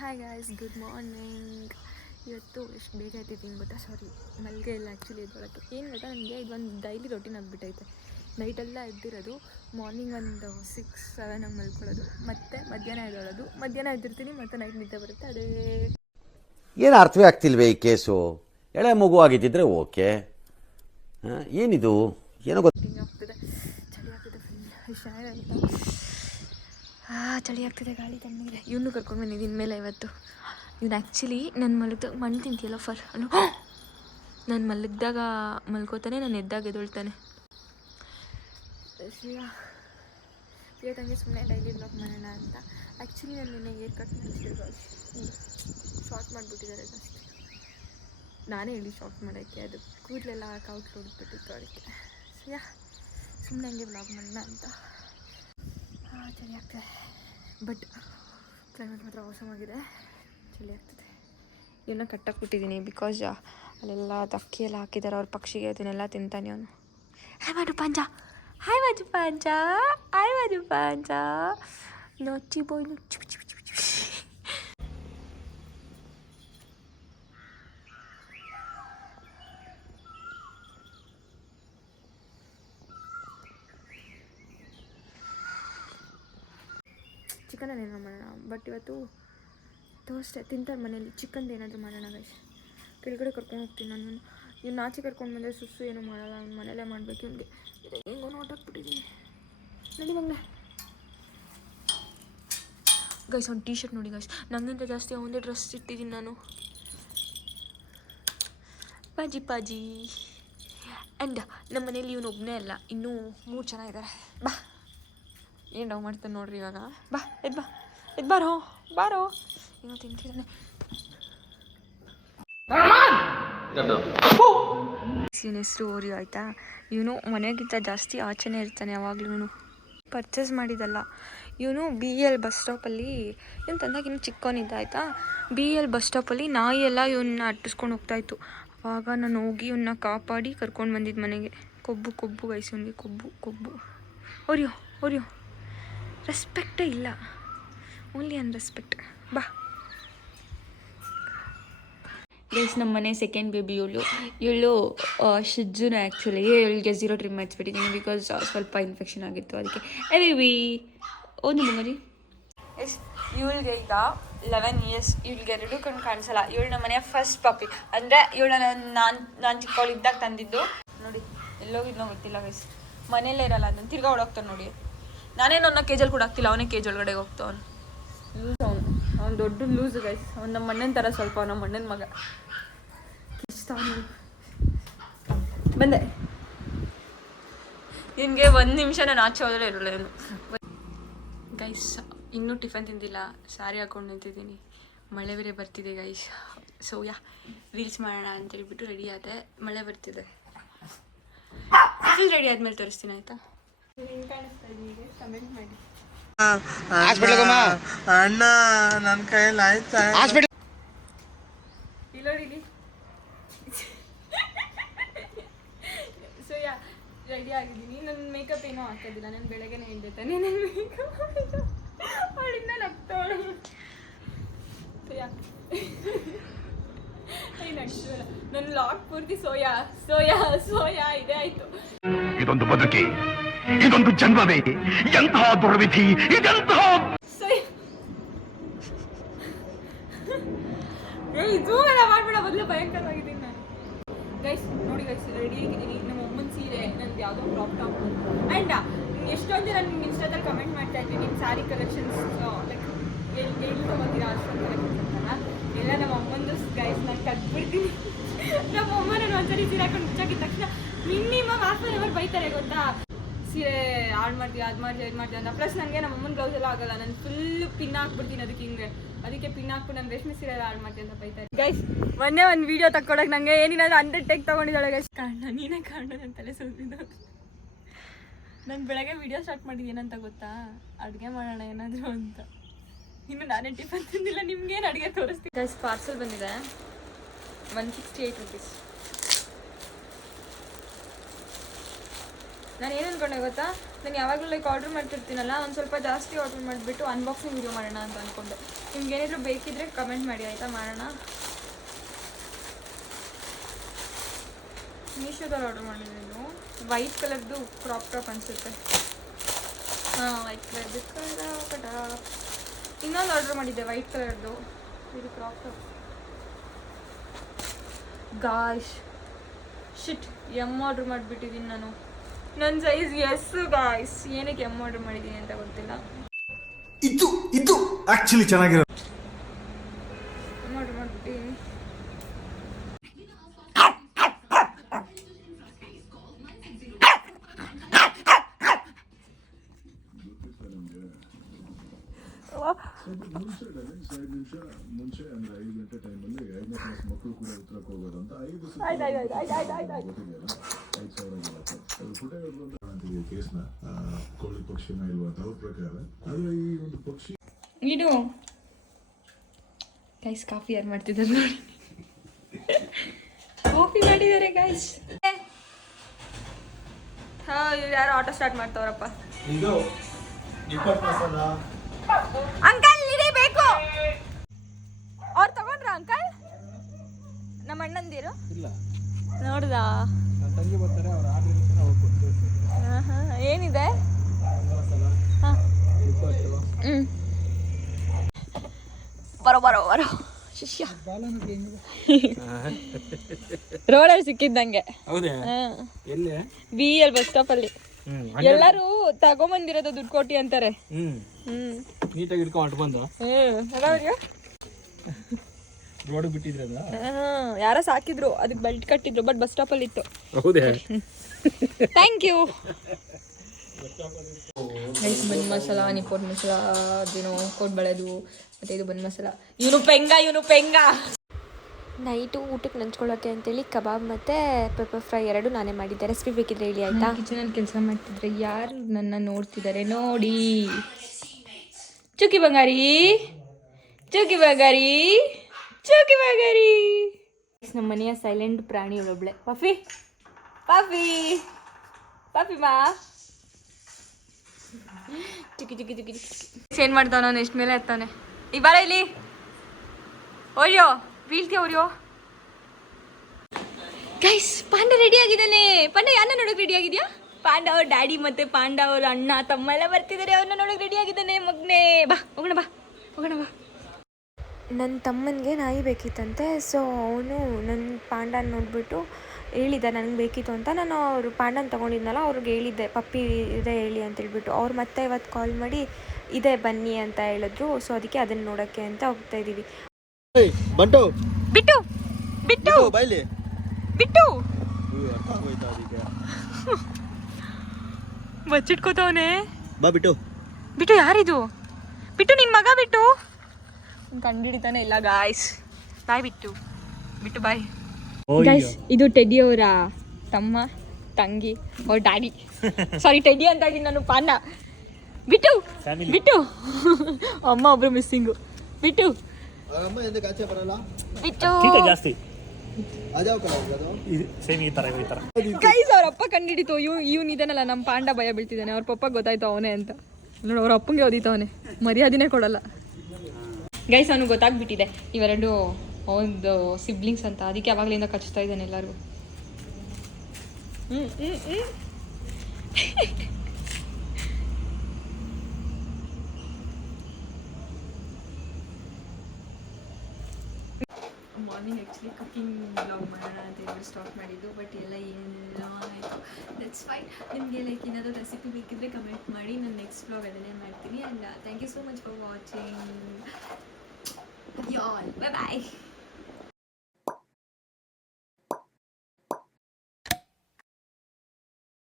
Hi guys, good morning. ಇವತ್ತು ಎಷ್ಟು ಬೇಗ ಎದ್ದಿದ್ದೀನಿ ಗೊತ್ತಾ? ಸಾರಿ, ಮಲ್ಗೆ ಇಲ್ಲ ಆ್ಯಕ್ಚುಲಿ ಎದ್ದೊಳಕ್ಕೆ. ಏನು ಗೊತ್ತಾ, ನನಗೆ ಇದೊಂದು ಡೈಲಿ ರೊಟೀನ್ ಆಗಿಬಿಟ್ಟೈತೆ. ನೈಟೆಲ್ಲ ಎದ್ದಿರೋದು, ಮಾರ್ನಿಂಗ್ ಒಂದು 6-7 ಹಂಗೆ ಮಲ್ಕೊಳ್ಳೋದು, ಮತ್ತು ಮಧ್ಯಾಹ್ನ ಎದ್ದೊಳೋದು, ಮಧ್ಯಾಹ್ನ ಎದ್ದಿರ್ತೀನಿ, ಮತ್ತು ನೈಟ್ ನಿದ್ದೆ ಬರುತ್ತೆ. ಅದೇ ಏನು ಅರ್ಥವೇ ಆಗ್ತಿಲ್ವೇ ಈ ಕೇಸು? ಎಳೆ ಮಗು ಆಗಿದ್ದಿದ್ರೆ ಓಕೆ, ಏನಿದು ಏನೋ ಹಿಂಗೆ ಆಗ್ತದೆ. ಚಳಿ ಆಗ್ತದೆ, ಫುಲ್ ಶಾಲೆ ಆಯಿತಾ? ಚಳಿ ಆಗ್ತಿದೆ, ಗಾಳಿ ತಣ್ಣಗಿದೆ. ಇವನು ಕರ್ಕೊಂಡು ಬಂದಿದ್ದೀನಿ ಮೇಲೆ ಇವತ್ತು. ಇವನು ಆ್ಯಕ್ಚುಲಿ ನಾನು ಮಣ್ಣು ತಿಂತೀಯಲ್ಲ ಅಲ್ಲೋ, ನಾನು ಮಲಗಿದಾಗ ಮಲ್ಕೋತಾನೆ, ನಾನು ಎದ್ದಾಗ ಎದ್ದೊಳ್ತಾನೆ. ಇವತ್ತಂಗೆ ಸುಮ್ಮನೆ ಡೈಲಿ ಬ್ಲಾಗ್ ಮಾಡೋಣ ಅಂತ. ಆ್ಯಕ್ಚುಲಿ ನಾನು ನಿನ್ನೆ ಏರ್ ಕಟ್ ಮಾಡಿಸಿದ್ರು, ಶಾರ್ಟ್ ಮಾಡಿಬಿಟ್ಟಿದ್ದಾರೆ ಜಾಸ್ತಿ. ನಾನೇ ಹೇಳಿ ಶಾರ್ಟ್ ಮಾಡೋಕ್ಕೆ, ಅದು ಕೂದಲೆಲ್ಲ ಔಟ್ ಹೊಡ್ಬಿಟ್ಟಿತ್ತು ಅದಕ್ಕೆ. ಸುಮ್ಮನೆ ಹಂಗೆ ಬ್ಲಾಗ್ ಮಾಡೋಣ ಅಂತ. ಚಳಿ ಆಗ್ತದೆ, ಬಟ್ ಕ್ಲೈಮೇಟ್ ಮಾತ್ರ ಅವಸರವಾಗಿದೆ. ಚಳಿ ಆಗ್ತದೆ. ಇವನ್ನ ಕಟ್ಟಾಕ್ಬಿಟ್ಟಿದ್ದೀನಿ ಬಿಕಾಸ್ ಅಲ್ಲೆಲ್ಲ ಅಕ್ಕಿ ಎಲ್ಲ ಹಾಕಿದ್ದಾರೆ ಅವ್ರ ಪಕ್ಷಿಗೆ, ಅದನ್ನೆಲ್ಲ ತಿಂತಾನೆ ಅವನು. ಹಾಯ್ ಮಾಡು ಪಾಂಚ, ಹಾಯ್ ಮಾಡು ಪಾಂಚ, ಹಾಯ್ ಮಾಡು ಪಾಂಚ. ನೊಚ್ಚಿ ಬೋಯ್ ನುಚ್ಚು ಚಿಪಿ ಚಿಪಿ ಚಿಪಿ. ಚಿಕನಲ್ಲಿ ಏನೋ ಮಾಡೋಣ, ಬಟ್ ಇವತ್ತು ಥರ್ಸ್ಡೇ ತಿಂತಾರೆ ಮನೇಲಿ. ಚಿಕನ್ದು ಏನಾದರೂ ಮಾಡೋಣ ಗೈಸ್. ಕೆಳಗಡೆ ಕರ್ಕೊಂಡು ಹೋಗ್ತೀನಿ ನಾನು. ಇವ್ನು ಆಚೆ ಕರ್ಕೊಂಡು ಬಂದರೆ ಸುಸ್ಸು ಏನೂ ಮಾಡೋಲ್ಲ, ಅವ್ನು ಮನೇಲೇ ಮಾಡಬೇಕು. ಇವ್ನಿಗೆ ಹೆಂಗೋ ನೋಟ್ ಹಾಕ್ಬಿಟ್ಟಿದ್ದೀನಿ. ನೋಡಿ ಮಂಗ್ಲೆ ಗೈಸ್, ಒಂದು ಟೀ ಶರ್ಟ್ ನೋಡಿ ಗೈಸ್, ನನಗಿಂತ ಜಾಸ್ತಿ ಅವನದೇ ಡ್ರೆಸ್ ಇಟ್ಟಿದ್ದೀನಿ ನಾನು. ಪಾಜಿ ಪಾಜಿ. ಆ್ಯಂಡ್ ನಮ್ಮ ಮನೇಲಿ ಇವನು ಒಬ್ಬನೇ ಅಲ್ಲ, ಇನ್ನೂ 3 ಜನ ಇದ್ದಾರೆ. ಬಾ, ಏನು ಡವ್ ಮಾಡ್ತಾನೆ ನೋಡ್ರಿ ಇವಾಗ. ಬಾ ಬಾರೋ ಬಾರೋ. ಏನೋ ತಿಂತಿದ್ದಾನೆ. ಇವನ ಹೆಸರು ಓರಿಯೋ ಆಯಿತಾ. ಇವನು ಮನೆಗಿಂತ ಜಾಸ್ತಿ ಆಚೆನೇ ಇರ್ತಾನೆ ಯಾವಾಗಲೂ. ಇವನು ಪರ್ಚೇಸ್ ಮಾಡಿದ್ದಲ್ಲ, ಇವನು BL ಬಸ್ ಸ್ಟಾಪಲ್ಲಿ, ಇವನು ತಂದಾಗ ಇನ್ನೂ ಚಿಕ್ಕವನಿದ್ದ ಆಯಿತಾ. BL ಬಸ್ ಸ್ಟಾಪಲ್ಲಿ ನಾಯಿ ಎಲ್ಲ ಇವನ್ನ ಅಟ್ಟಿಸ್ಕೊಂಡು ಹೋಗ್ತಾಯಿತ್ತು. ಆವಾಗ ನಾನು ಹೋಗಿ ಇವನ್ನ ಕಾಪಾಡಿ ಕರ್ಕೊಂಡು ಬಂದಿದ್ದು ಮನೆಗೆ. ಕೊಬ್ಬು ಗೈಸ್, ಇವನಿಗೆ ಕೊಬ್ಬು. ಓರಿಯೋ ರೆಸ್ಪೆಕ್ಟೇ ಇಲ್ಲ, ಓನ್ಲಿ ಅನ್ರೆಸ್ಪೆಕ್ಟ್. ಬಾ ಗೈಸ್, ನಮ್ಮ ಮನೆ ಸೆಕೆಂಡ್ ಬೇಬಿ ಇವಳು ಶಿಜ್ಜುನ. ಆ್ಯಕ್ಚುಲಿ ಇವಳಿಗೆ 0 ಟ್ರಿಮ್ ಮಾಡಿಸ್ಬಿಟ್ಟಿದ್ದೀನಿ ಬಿಕಾಸ್ ಸ್ವಲ್ಪ ಇನ್ಫೆಕ್ಷನ್ ಆಗಿತ್ತು, ಅದಕ್ಕೆ. ಬೇಬಿ ಒಂದು ಮುಂಗರಿ. ಎಸ್, ಇವಳಿಗೆ ಈಗ 11 ಇಯರ್ಸ್. ಇವಳಿಗೆ 2 ಕಣ್ಣು ಕಾಣಿಸಲ್ಲ. ಇವಳು ನಮ್ಮ ಮನೆಯ ಫಸ್ಟ್ ಪಾಪಿ. ಅಂದರೆ ಇವಳನ್ನ ನಾನು ಚಿಕ್ಕವಳಿದ್ದಾಗ ತಂದಿದ್ದು. ನೋಡಿ ಎಲ್ಲೋಗಿದ್ನೋ ಗೊತ್ತಿಲ್ಲ ಗೈಸ್, ಮನೇಲೇ ಇರಲ್ಲ. ಅದನ್ನು ತಿರ್ಗಾ ಓಡೋಗ್ತಾನೆ ನೋಡಿ. ನಾನೇನು ಅವನ ಕೇಜಲ್ಲಿ ಕೂಡ ಆಗ್ತಿಲ್ಲ, ಅವನೇ ಕೇಜ್ ಒಳಗಡೆ ಹೋಗ್ತಾವನು. ಲೂಸ್ ಅವ್ನು ದೊಡ್ಡ ಲೂಸ್ ಗೈಸ್. ಅವ್ನು ನಮ್ಮ ಅಣ್ಣನ ಥರ ಸ್ವಲ್ಪ, ನಮ್ಮ ಅಣ್ಣನ ಮಗ. ಇಷ್ಟ ಬಂದೆ. ನಿನಗೆ 1 ನಿಮಿಷ ನಾನು ಆಚೆ ಹೋದರೆ ಇರಲ್ಲ ಇವನು. ಗೈಸ್, ಇನ್ನೂ ಟಿಫನ್ ತಿಂದಿಲ್ಲ, ಸ್ಯಾರಿ ಹಾಕೊಂಡು ನಿಂತಿದ್ದೀನಿ. ಮಳೆ ಬೇರೆ ಬರ್ತಿದೆ ಗೈಸ್. ಸೊ ರೀಲ್ಸ್ ಮಾಡೋಣ ಅಂತೇಳ್ಬಿಟ್ಟು ರೆಡಿ ಆದೆ. ಮಳೆ ಬರ್ತಿದೆ. ಫುಲ್ ರೆಡಿ ಆದ್ಮೇಲೆ ತೋರಿಸ್ತೀನಿ ಆಯಿತಾ. ಕಮೆಂಟ್ ಮಾಡಿ. ಅಣ್ಣ ನನ್ನ ಕೈಯಲ್ಲಿ ಆಯ್ತಾ? ಇಲ್ಲಿ ಸೊ ರೆಡಿ ಆಗಿದ್ದೀನಿ. ನನ್ನ ಮೇಕಪ್ ಏನೂ ಹಾಕೋದಿಲ್ಲ, ನಾನು ಬೆಳಗ್ಗೆನೇ ಹೇಳ್ತಾನೆ. ನನ್ನ ಮೇಕಪ್ ಅವಳಿಂದ ನಗ್ತಾವಳು. ನನ್ನ ಲಾಕ್ ಪೂರ್ತಿ ಸೋಯಾ ಇದೇ ಆಯ್ತು. ಇದೊಂದು ಬದುಕಿ, ಇದೊಂದು ಜನ್ಮವೇ, ಎಂತಹ ದುರ್ವಿಧಿ ಇದೆಂತಹ. ಇದು ಎಲ್ಲ ಮಾಡ್ಬೇಡ, ಮೊದಲು ಭಯಂಕರವಾಗಿದ್ದೀನಿ ನಾನು. ಗೈಸ್ ನೋಡಿ ಗೈಸ್, ರೆಡಿ ಆಗಿದ್ದೀನಿ. ನಮ್ಮ ಅಮ್ಮನ ಸೀರೆ, ನಂದು ಯಾವುದೋ ಕ್ರಾಪ್ ಟಾಪ್. ಆ್ಯಂಡ್ ಎಷ್ಟೊಂದು ಜನ ನಿಮ್ಗೆ ಇನ್ಸ್ಟಾದಲ್ಲಿ ಕಮೆಂಟ್ ಮಾಡ್ತಾ ಇದ್ದೀನಿ, ನಿಮ್ಮ ಸ್ಯಾರಿ ಕಲೆಕ್ಷನ್ಸ್ ಲೈಕ್ ಎಲ್ಲಿ ತೊಗೋತೀರಾ ಅಷ್ಟೊಂದು ಕಲೆಕ್ಷನ್ಸ್ ಅಂತಲ್ಲ. ಎಲ್ಲ ನಮ್ಮ ಅಮ್ಮಂದು ಗೈಸ್, ನಾನು ಕದ್ಬಿಡ್ತೀನಿ. ನಮ್ಮ ಅಮ್ಮ ನಾನು ಒಂದ್ಸರಿ ಸೀರೆ ಹಾಕೊಂಡು ಮುಚ್ಚಾಕಿದ ತಕ್ಷಣ ಮಿನಿಮಮ್ ½ ಅವರ್ ಬೈತಾರೆ ಗೊತ್ತಾ. ಸೀರೆ ಹಾಳು ಮಾಡ್ತೀವಿ, ಅದು ಮಾಡ್ತೀವಿ ಅಂತ. ಪ್ಲಸ್ ನನಗೆ ನಮ್ಮ ಅಮ್ಮನ ಬ್ಲೌಸ್ ಎಲ್ಲ ಆಗಲ್ಲ, ನಾನು ಫುಲ್ ಪಿನ್ ಹಾಕ್ಬಿಡ್ತೀನಿ ಅದಕ್ಕೆ. ಅದಕ್ಕೆ ಪಿನ್ ಹಾಕ್ಬಿಟ್ಟು ನಾನು ರೇಷ್ಮೆ ಸೀರೆ ಹಾಳು ಮಾಡ್ತೀನಿ ಅಂತ ಬೈತಾರೆ. ಗೈಸ್, ಮೊನ್ನೆ ಒಂದು ವೀಡಿಯೋ ತಕ್ಕೊಡಕ್ಕೆ ನನಗೆ ಏನಿಲ್ಲ 100 ಟೇಕ್ ತೊಗೊಂಡಿದ್ದಾಳೆ ಗೈಸ್. ನೀನೇ ಕಾರಣ, ನನ್ನ ತಲೆ ಸುತ್ತಿದ್ದು. ನಾನು ಬೆಳಗ್ಗೆ ವೀಡಿಯೋ ಸ್ಟಾರ್ಟ್ ಮಾಡಿದ್ದೀನಿ ಏನಂತ ಗೊತ್ತಾ, ಅಡುಗೆ ಮಾಡೋಣ ಏನಾದರೂ ಅಂತ. ಇನ್ನು ನಾನೇ ಟಿಫನ್ ತಿಂದಿಲ್ಲ, ನಿಮ್ಗೇನು ಅಡುಗೆ ತೋರಿಸ್ತೀನಿ ಗೈಸ್. ಪಾರ್ಸಲ್ ಬಂದಿದೆ, 168 rupees. ನಾನು ಏನು ಅಂದ್ಕೊಂಡೆ ಗೊತ್ತಾ, ನಾನು ಯಾವಾಗಲೂ ಲೈಕ್ ಆರ್ಡ್ರ್ ಮಾಡ್ತಿರ್ತೀನಲ್ಲ, ಒಂದು ಸ್ವಲ್ಪ ಜಾಸ್ತಿ ಆರ್ಡ್ರ್ ಮಾಡಿಬಿಟ್ಟು ಅನ್ಬಾಕ್ಸಿಂಗ್ ವಿಡಿಯೋ ಮಾಡೋಣ ಅಂತ ಅಂದ್ಕೊಂಡೆ. ನಿಮ್ಗೆ ಏನಾದರೂ ಬೇಕಿದ್ರೆ ಕಮೆಂಟ್ ಮಾಡಿ ಆಯಿತಾ, ಮಾಡೋಣ. ಮೀಶೋದಲ್ಲಿ ಆರ್ಡ್ರ್ ಮಾಡಿದ್ದು ವೈಟ್ ಕಲರ್ದು ಕ್ರಾಪ್ ಟಾಪ್ ಅನಿಸುತ್ತೆ. ಹಾಂ, ವೈಟ್ ಕಲರ್ದು ಇನ್ನೊಂದು ಆರ್ಡ್ರ್ ಮಾಡಿದ್ದೆ ವೈಟ್ ಕಲರ್ದು, ಇದು ಕ್ರಾಪ್ ಟಾಪ್. ಗಾಯ್ಸ್ ಶಿಟ್, ಆರ್ಡ್ರ್ ಮಾಡಿಬಿಟ್ಟಿದ್ದೀನಿ ನಾನು. ನನ್ನ ಸೈಜ್ ಗಾಯ್ಸ್. ಏನಕ್ಕೆ ಆರ್ಡ್ರ್ ಮಾಡಿದ್ದೀನಿ ಅಂತ ಗೊತ್ತಿಲ್ಲ. ಇದು ಆಕ್ಚುಲಿ ಚೆನ್ನಾಗಿರೋ ಆರ್ಡ್ರ್ ಮಾಡಿಬಿಟ್ಟಿದ್ದೀನಿ. ಮುಂಚೆ ಅಂದ್ರೆ 5 ಗಂಟೆ ಟೈಮಲ್ಲಿ 5ನೇ ಕ್ಲಾಸ್ ಮಕ್ಕಳು ಕೂಡ ಉತ್ತರಕ್ಕೆ ಹೋಗೋದು ಅಂತ 5 ಸಾವಿರ ಕೇಸ್ನ ಕೋಳಿ ಪಕ್ಷಿನ ಇಲ್ವಾ ಅಂತ ಅವ್ರ ಪ್ರಕಾರ. ಆದ್ರೆ ಈ ಒಂದು ಪಕ್ಷಿ ಇದು ಗೈಸ್ ಕಾಫಿ ಯಾರು ಮಾಡ್ತಿದ್ದಾರೆ ನೋಡಿ. ಕಾಫಿ ಮಾಡಿದ್ದಾರೆ ಗೈಸ್. ಯಾರು ಆಟೋ ಸ್ಟಾರ್ಟ್ ಮಾಡ್ತಾವ್ರಪ್ಪ. ಇದು 20 ಮಸಾಲ ಅಂಕಲ್ ಹಿಡಿಬೇಕು. ಅವ್ರು ತಗೊಂಡ್ರ ಅಂಕಲ್? ನಮ್ಮ ಅಣ್ಣಂದಿರು ಇಲ್ಲ ನೋಡ್ದಾ? ನನ್ನ ತಂಗಿ ಬರ್ತಾರೆ, ಅವ್ರ ಆರ್ಡರ್ ಹೋಗ್ಬೋದು. ಏನಿದೆ? ಬರೋ ಶಿಷ್ಯ ರೋಡಲ್ಲಿ ಸಿಕ್ಕಿದ್ದಂಗೆ. ಹೌದೇ? ಎಲ್ಲಿ? BL ಬಸ್ ಸ್ಟಾಪ್ ಅಲ್ಲಿ ಎಲ್ಲರೂ ತಗೊಂಬಂದಿರೋದು ದುಡ್ಡು ಕೊಟ್ಟಿ ಅಂತಾರೆ. ನೀಟಾಗಿ ಇಟ್ಕೊಂಡು ಬಂದು ರೋಡ್ ಬಿಟ್ಟಿದ್ರಲ್ಲ, ಯಾರೋ ಸಾಕಿದ್ರು, ಅದಕ್ಕೆ ಬೆಲ್ಟ್ ಕಟ್ಟಿದ್ರು, ಬಟ್ ಬಸ್ ಸ್ಟಾಪ್ ಅಲ್ಲಿ ಇತ್ತು. ಹೌದೇ? Thank you. Bun masala, nippat masala, ಅದೇನೋ ಕೋಡ್ಬಳೆದು, ಮತ್ತೆ ಇದು ಬನ್ ಮಸಾಲ. ಇವನು ಪೆಂಗ. ನೈಟು ಊಟಕ್ಕೆ ನಂಚ್ಕೊಳ್ಳೋಕ್ಕೆ ಅಂತೇಳಿ ಕಬಾಬ್ ಮತ್ತು ಪೆಪ್ಪರ್ ಫ್ರೈ 2 ನಾನೇ ಮಾಡಿದ್ದೆ. ರೆಸಿಪಿ ಬೇಕಿದ್ರೆ ಹೇಳಿ ಆಯಿತಾ? ಕಿಚನಲ್ಲಿ ಕೆಲಸ ಮಾಡ್ತಿದ್ರೆ ಯಾರು ನನ್ನ ನೋಡ್ತಿದ್ದಾರೆ ನೋಡಿ. ಚುಕ್ಕಿ ಬಂಗಾರಿ. ನಮ್ಮ ಮನೆಯ ಸೈಲೆಂಟ್ ಪ್ರಾಣಿ ಒಳೊಬ್ಳೆ. ಪಾಪಿ ಮಾ ಚುಕ್ಕಿ ಏನ್ ಮಾಡ್ತಾವ ನಾನು ಎಷ್ಟು ಮೇಲೆ ಎತ್ತಾನೆ. ಈಗ ಬಾರ ಇಲ್ಲಿ. ಓಯ್ಯೋ ಬೀಳ್ತೀಯ ಅವ್ರಿಯೋ. ಗೈಸ್, ಪಾಂಡ ರೆಡಿ ಆಗಿದ್ದಾನೆ. ಪಾಂಡ ಯಾರನ್ನ ನೋಡೋಕೆ ರೆಡಿ ಆಗಿದ್ಯಾ? ಪಾಂಡ ಅವ್ರ ಡ್ಯಾಡಿ ಮತ್ತೆ ಪಾಂಡ ಅವ್ರ ಅಣ್ಣ ತಮ್ಮ ಎಲ್ಲ ಬರ್ತಿದ್ದಾರೆ. ಅವ್ರನ್ನ ನೋಡೋಕೆ ರೆಡಿ ಆಗಿದ್ದಾನೆ. ಮಗ್ನೆ ಬಾ ಹೋಗೋಣ ಬಾ. ನನ್ನ ತಮ್ಮನಿಗೆ ನಾಯಿ ಬೇಕಿತ್ತಂತೆ. ಸೊ ಅವನು ನನ್ನ ಪಾಂಡನ ನೋಡಿಬಿಟ್ಟು ಹೇಳಿದ್ದ ನನಗೆ ಬೇಕಿತ್ತು ಅಂತ. ನಾನು ಅವರು ಪಾಂಡನ ತೊಗೊಂಡಿದ್ನಲ್ಲ, ಅವ್ರಿಗೆ ಹೇಳಿದ್ದೆ ಪಪ್ಪಿ ಇದೆ ಹೇಳಿ ಅಂತ ಹೇಳ್ಬಿಟ್ಟು. ಅವ್ರು ಮತ್ತೆ ಇವತ್ತು ಕಾಲ್ ಮಾಡಿ ಇದೆ ಬನ್ನಿ ಅಂತ ಹೇಳಿದ್ರು. ಸೊ ಅದಕ್ಕೆ ಅದನ್ನು ನೋಡೋಕ್ಕೆ ಅಂತ ಹೋಗ್ತಾ ಇದ್ದೀವಿ. ಬಿಟ್ಟು ಬೈಲಿ ಬಚ್ಚಿಟ್ಕೋತವನೆ. ಬಾ ಬಿಟ್ಟು ಯಾರಿದು? ಬಿಟ್ಟು ನಿನ್ ಮಗ. ಬಿಟ್ಟು ಕಂಡಿಡಿತಾನೆ ಇಲ್ಲ ಗಾಯ್ಸ್. ಬಾಯ್ ಬಿಟ್ಟು ಬಾಯ್ ಗೈಸ್. ಇದು ಟೆಡಿ ಅವರ ತಮ್ಮ, ತಂಗಿ, ಅವ್ರ ಡ್ಯಾಡಿ. ಸಾರಿ, ಟೆಡಿ ಅಂತ ಇದ್ದೀನಿ ನಾನು. ಪಾಂಡ ಬಿಟ್ಟು ಅಮ್ಮ ಒಬ್ರು ಮಿಸ್ಸಿಂಗು. ಬಿಟ್ಟು ಜಾಸ್ತಿ ಗೈಸ್, ಅವ್ರ ಅಪ್ಪ ಕಂಡಿಡಿತು. ಇವ್ನು ಇದಾನಲ್ಲ ನಮ್ಮ ಪಾಂಡ, ಭಯ ಬೀಳ್ತಿದ್ದಾನೆ. ಅವ್ರ ಪಪ್ಪ ಗೊತ್ತಾಯ್ತು ಅವನೇ ಅಂತ. ನೋಡಿ, ಅವ್ರ ಅಪ್ಪಂಗೆ ಓದಿತವನೆ, ಮರ್ಯಾದಿನೇ ಕೊಡಲ್ಲ. ಗೈಸ್, ಅವನು ಗೊತ್ತಾಗ್ಬಿಟ್ಟಿದೆ ಇವೆರಡು ಒಂದು ಸಿಬ್ಲಿಂಗ್ಸ್ ಅಂತ. ಅದಕ್ಕೆ ಅವಾಗಲಿಂದ ಕಚ್ತಾ ಇದ್ದಾನೆ ಎಲ್ಲರಿಗೂ. ಮಾರ್ನಿಂಗ್ ಆ್ಯಕ್ಚುಲಿ ಕುಕಿಂಗ್ ಬ್ಲಾಗ್ ಮಾಡೋಣ ಅಂತ ಹೇಳಿ ಸ್ಟಾರ್ಟ್ ಮಾಡಿದ್ದು. ಬಟ್ ಎಲ್ಲ ಏನೆಲ್ಲ ಆಯಿತು. That's fine. ನಿಮಗೆ ಲೈಕ್ ಏನಾದರೂ ರೆಸಿಪಿ ಬೇಕಿದ್ರೆ ಕಮೆಂಟ್ ಮಾಡಿ. ನಾನು ನೆಕ್ಸ್ಟ್ ಬ್ಲಾಗ್ ಅದನ್ನೇ ಮಾಡ್ತೀನಿ. And thank you so much for watching. You all. Bye.